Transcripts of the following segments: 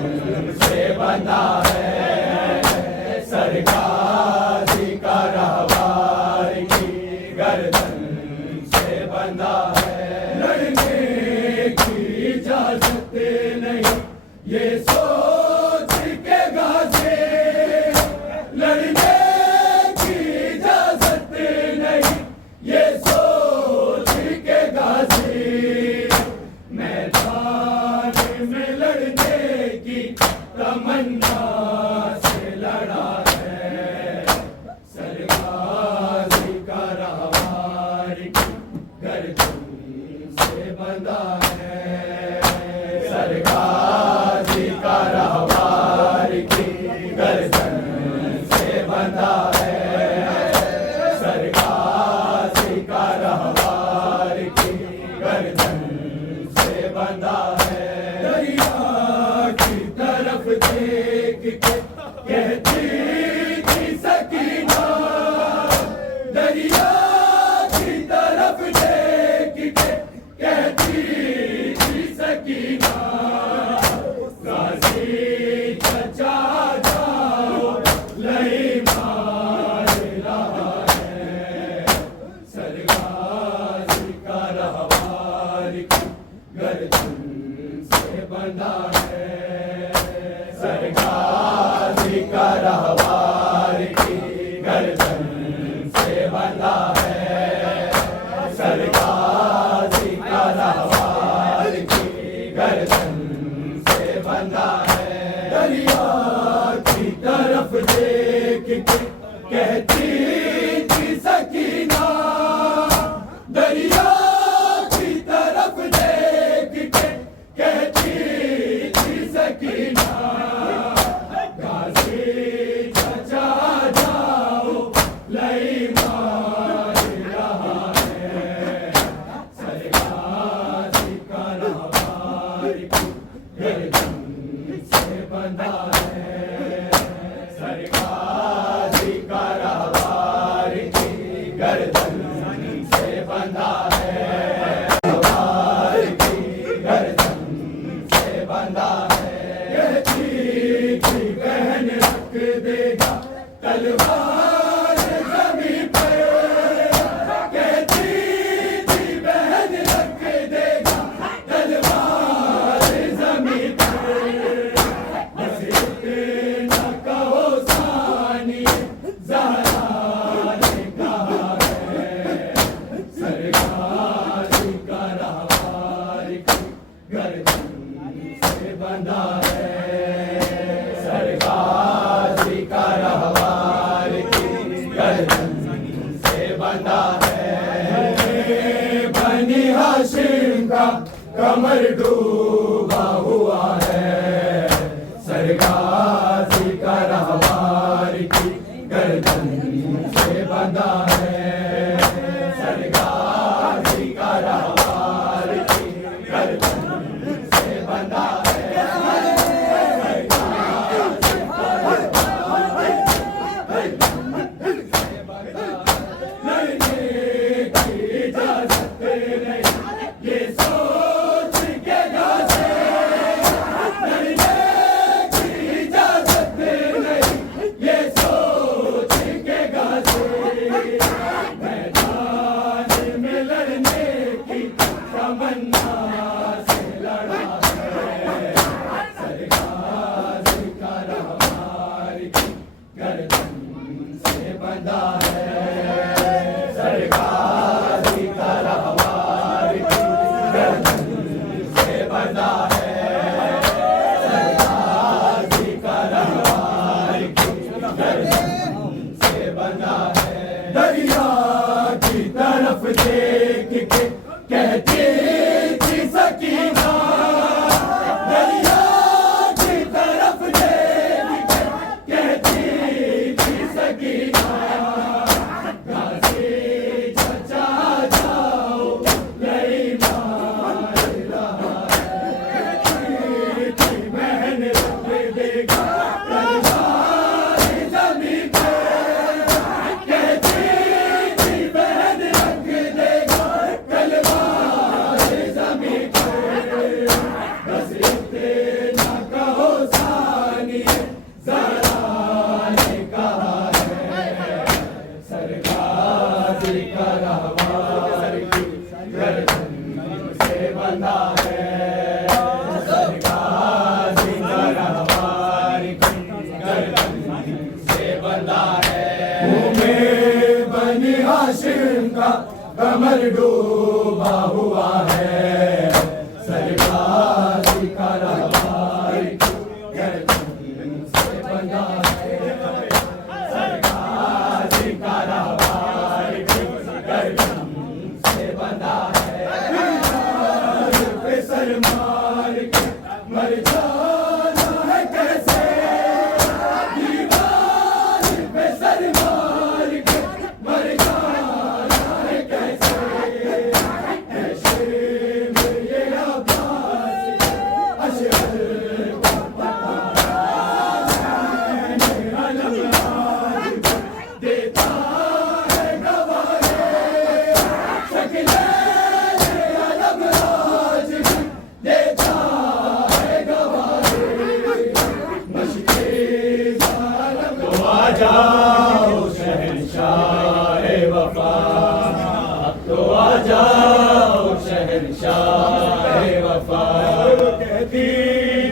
से बंधा है, सरगाजी का रहवार की गर्दन से बंधा है। लड़ने की इजाजत नहीं ये सोच के गाजे, लड़ने की इजाजत नहीं ये सोच के गाजे, मैदान में लड़ने की तमन्ना से लड़ा है, सरगाजी का रहवार की गर्दन से बंधा है, सरगाजी का रहवार की गर्दन से बंधा है, सरगाजी का रहवार की गर्दन से बंधा है। दरिया की तरफ देख के कहती थी सकीना, दरिया की तरफ देख के कहती थी सकीना, गाजी चचा जाओ लई मार रहा है, सरगाजी का रहवार की गर्दन से बंधा है, सरगाजी का रहवार की गर्दन से बंधा है, सरगाजी का रहवार की गर्दन से बंधा है। दरिया की तरफ देख के कहती थी सकीना, दरिया की तरफ देख के कहती थी सकीना, गाजी चचा जाओ लई मार रहा है, सरगाजी का रहवार की गर्दन से बंधा है, सरगाजी का रहवार की गर्दन से बंधा है, रहवार की गर्दन से बंधा है। कहती थी बहन रख देगा तलवार जमीन पर, कहती थी बहन रख देगा तलवार जमीन पर, बस इतना कहो सानिए ज़हरा ने कहा है, सरगाजी का रहवार की गर्दन से बंधा है, सरगाजी का रहवार की गर्दन से बंधा है। बनी हाशिम का कमर डूबा हुआ है, सरगाजी का रहवार की गर्दन से बंधा है, सरगाजी का रहवार की गर्दन से बंधा है। लड़ने की इजाजत नहीं ये सोच के गाजे, लड़ने की कमर डूबा हुआ है, सरकार का रवार गर्दन से बंधा है, सरकार का रवार गर्दन से बंधा है, पे सर मार के मर जाना है कैसे, दीवार पे सर मार के मर जाना है कैसे, ऐसे में ये अब्बास अशहर का पता अलम आज देता है गवाहे, शक्लें अलम आज देता है गवाहे, मशक़े ज़ालिम तो आ जाओ शहंशाह वफ़ा, अब तो आ जाओ शहंशाह वफ़ा, कहती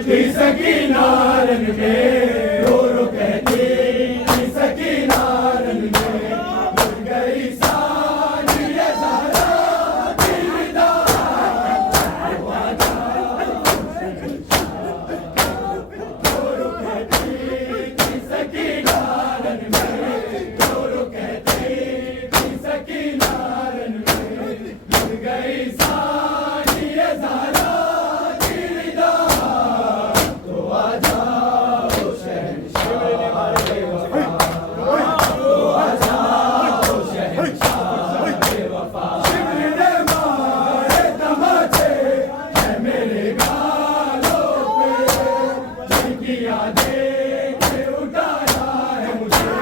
थी सकीना रन में, रो रो कहती थी सकीना रन में, मिल गई सानिया ज़हरा की विदा, तो आ जाओ रो रो कहती थी सकीना रन में, रो रो कहती थी सकीना रन में, मिल गई सानिया ज़हरा की विदा, तो आ जाओ शहंशाह वफ़ा, तो आ जाओ शहंशाह वफ़ा, शिमले मारे तमाचे है मेरे गालों पे, जिनकी यादें के उठाया है मुझे,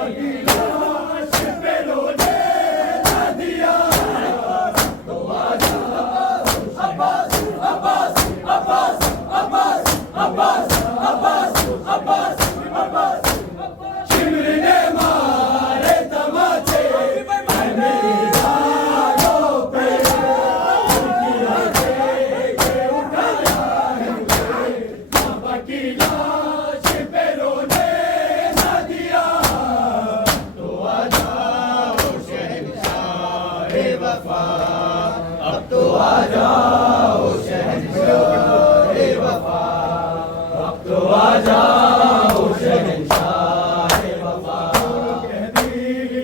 उनकी लाश पे रोने ना दिया, तो आ जाओ अब्बास अब्बास अब्बास अब्बास अब्बास अब्बास अब्बास अब्बास, शिमले मारे तमाचे है मेरे गालों पे, उनकी यादें के उठाया है मुझे, बाबा की लाश पे रोने ना दिया, तो आ जाओ शहंशाह वफ़ा, अब तो आ जाओ शहंशाह वफ़ा, अब तो आ जाओ शहंशाह वफ़ा, कहती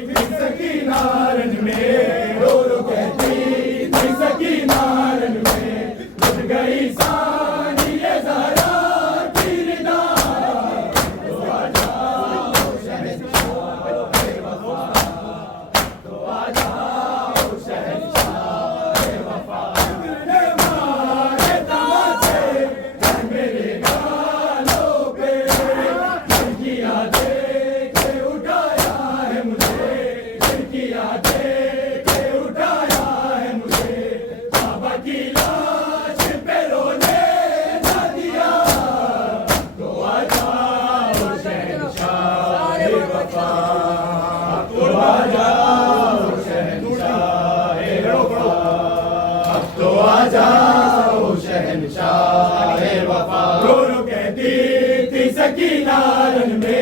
थी सकीना रन में, रो रो कहती थी सकीना रन में, लुट गई सानिया ज़हरा की निदा, तो आ जाओ शहंशाह वफ़ा, तो आ जाओ शहंशाह वफ़ा, शिमले मारे तमाचे है मेरे गालों पे, जिनकी यादें के उठाया है मुझे, जिनकी यादें के उठाया है मुझे, बाबा की लाश पे रोने ना दिया, तो आ जाओ शहंशाह वफ़ा, तो आ जाओ शहंशाह वफ़ा, अब तो आ जाओ शहंशाह वफ़ा, रो रो कहती थी सकीना रन में,